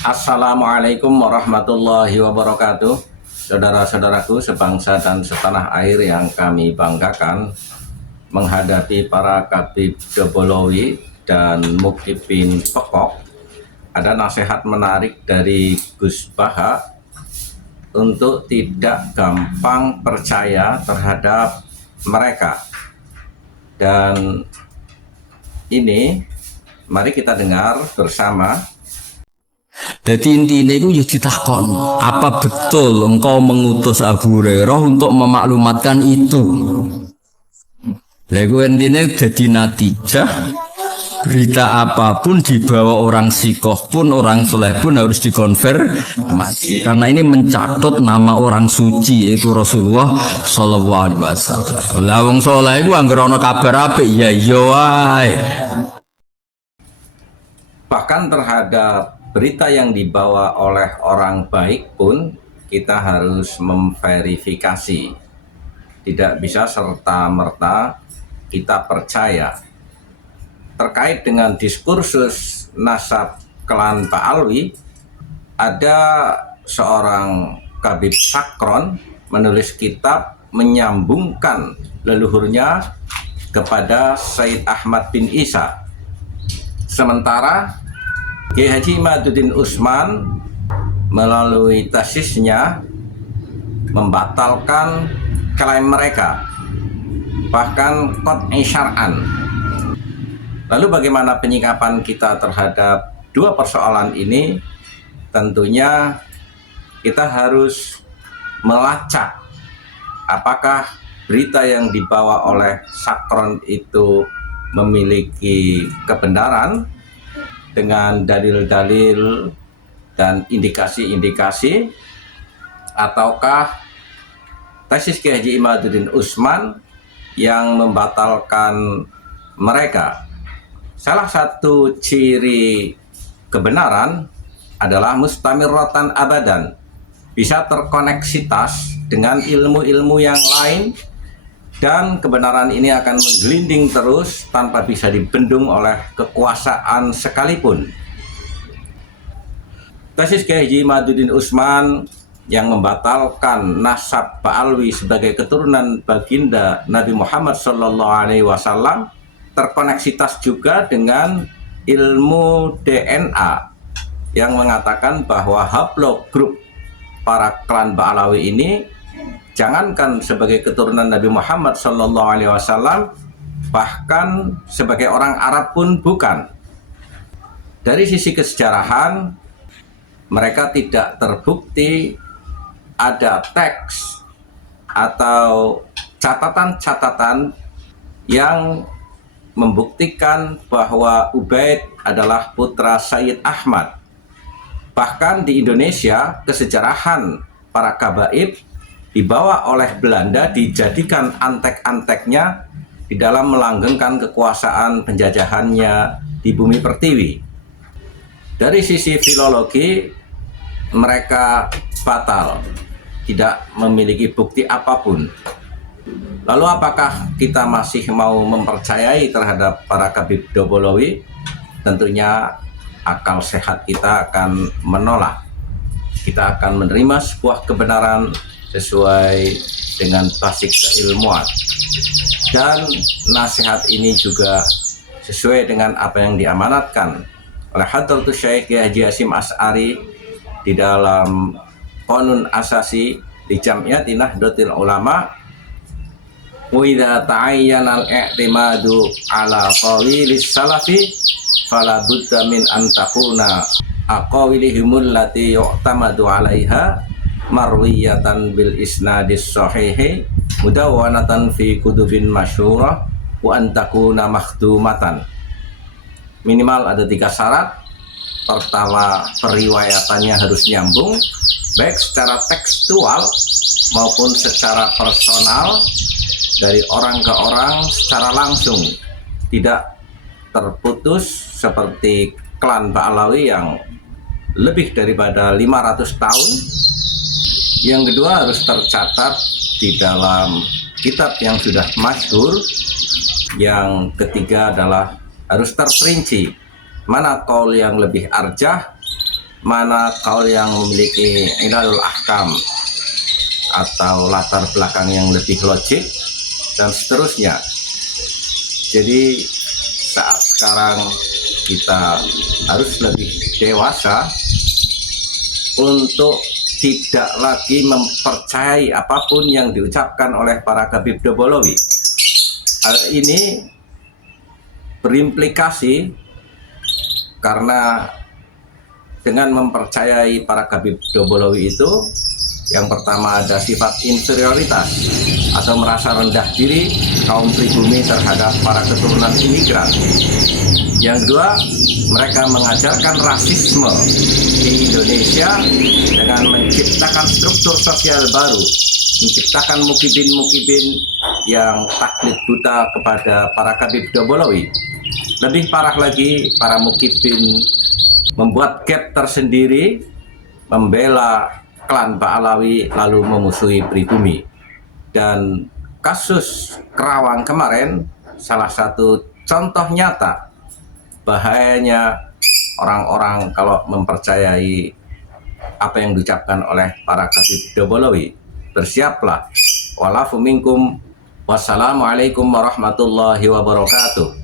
Assalamualaikum warahmatullahi wabarakatuh. Saudara-saudaraku sebangsa dan setanah air yang kami banggakan, menghadapi para Khatib Dobolowi dan Mukibin Pekok, ada nasihat menarik dari Gus Baha untuk tidak gampang percaya terhadap mereka. Dan ini mari kita dengar bersama. Jadi intinya itu ya ditakon, apa betul engkau mengutus Abu Hurairah untuk memaklumatkan itu? Lalu intinya jadi natijah, berita apapun dibawa orang sikoh pun, orang soleh pun harus dikonfirmasi. Karena ini mencatut nama orang suci, yaitu Rasulullah Sallallahu Alaihi Wasallam. Lawang soleh itu anggar ono kabar apik ya wae. Bahkan terhadap berita yang dibawa oleh orang baik pun kita harus memverifikasi. Tidak bisa serta-merta kita percaya. Terkait dengan diskursus nasab klan Ba'alwi, ada seorang Kabid Sakron menulis kitab menyambungkan leluhurnya kepada Sayyid Ahmad bin Isa. Sementara Kiai Haji Imaduddin Utsman melalui tesisnya membatalkan klaim mereka, bahkan qat'i syar'an. Lalu bagaimana penyikapan kita terhadap dua persoalan ini? Tentunya kita harus melacak apakah berita yang dibawa oleh Sakron itu memiliki kebenaran dengan dalil-dalil dan indikasi-indikasi, ataukah tesis Kiai Haji Imaduddin Utsman yang membatalkan mereka. Salah satu ciri kebenaran adalah mustamirratan abadan, bisa terkoneksitas dengan ilmu-ilmu yang lain, dan kebenaran ini akan menggelinding terus tanpa bisa dibendung oleh kekuasaan sekalipun. Tesis Kiai Haji Imaduddin Utsman yang membatalkan nasab Ba'alwi sebagai keturunan baginda Nabi Muhammad SAW terkoneksitas juga dengan ilmu DNA yang mengatakan bahwa haplogrup para klan Ba'alawi ini, jangankan sebagai keturunan Nabi Muhammad SAW, bahkan sebagai orang Arab pun bukan. Dari sisi kesejarahan, mereka tidak terbukti ada teks atau catatan-catatan yang membuktikan bahwa Ubaid adalah putra Sayyid Ahmad. Bahkan di Indonesia, kesejarahan para kabaib dibawa oleh Belanda dijadikan antek-anteknya di dalam melanggengkan kekuasaan penjajahannya di bumi pertiwi. Dari sisi filologi, mereka batal, tidak memiliki bukti apapun. Lalu apakah kita masih mau mempercayai terhadap para Kabid Dobolowi? Tentunya akal sehat kita akan menolak. Kita akan menerima sebuah kebenaran sesuai dengan basic keilmuan, dan nasihat ini juga sesuai dengan apa yang diamanatkan oleh Hadratus Syekh Kiai Haji Hasyim Asy'ari di dalam Qanun Asasi di Jam'iyati Nahdlatul Ulama. Wa idza ta'ayyana al-i'timadu ala qawilis salafi fala budda min an takuna aqawilihimul lati yu'tamadu 'alaiha marwiyatan bil isnadis sahihi mudawwanatan fi kutubin masyhurah wa antakuna makhdumatan. Minimal ada 3 syarat. Pertama, periwayatannya harus nyambung, baik secara tekstual maupun secara personal, dari orang ke orang secara langsung, tidak terputus seperti klan Ba'alawi yang lebih daripada 500 tahun. Yang kedua, harus tercatat di dalam kitab yang sudah masyhur. Yang ketiga adalah harus terperinci mana qaul yang lebih arjah mana kaul yang memiliki ilalul ahkam atau latar belakang yang lebih logik, dan seterusnya. Jadi saat sekarang kita harus lebih dewasa untuk tidak lagi mempercayai apapun yang diucapkan oleh para Habib Dobolowi. Hal ini berimplikasi karena dengan mempercayai para Habib Dobolowi itu, yang pertama ada sifat inferioritas atau merasa rendah diri kaum pribumi terhadap para keturunan imigran. Yang kedua, mereka mengajarkan rasisme di Indonesia dengan menciptakan struktur sosial baru, menciptakan mukibin-mukibin yang taklid buta kepada para Habib Dobolowi. Lebih parah lagi, para mukibin membuat gap tersendiri, membela klan Ba'alawi lalu memusuhi pribumi. Dan kasus Kerawang kemarin salah satu contoh nyata bahayanya orang-orang kalau mempercayai apa yang diucapkan oleh para Habib Dobolowi. Bersiaplah. Walafu minkum. Wassalamualaikum warahmatullahi wabarakatuh.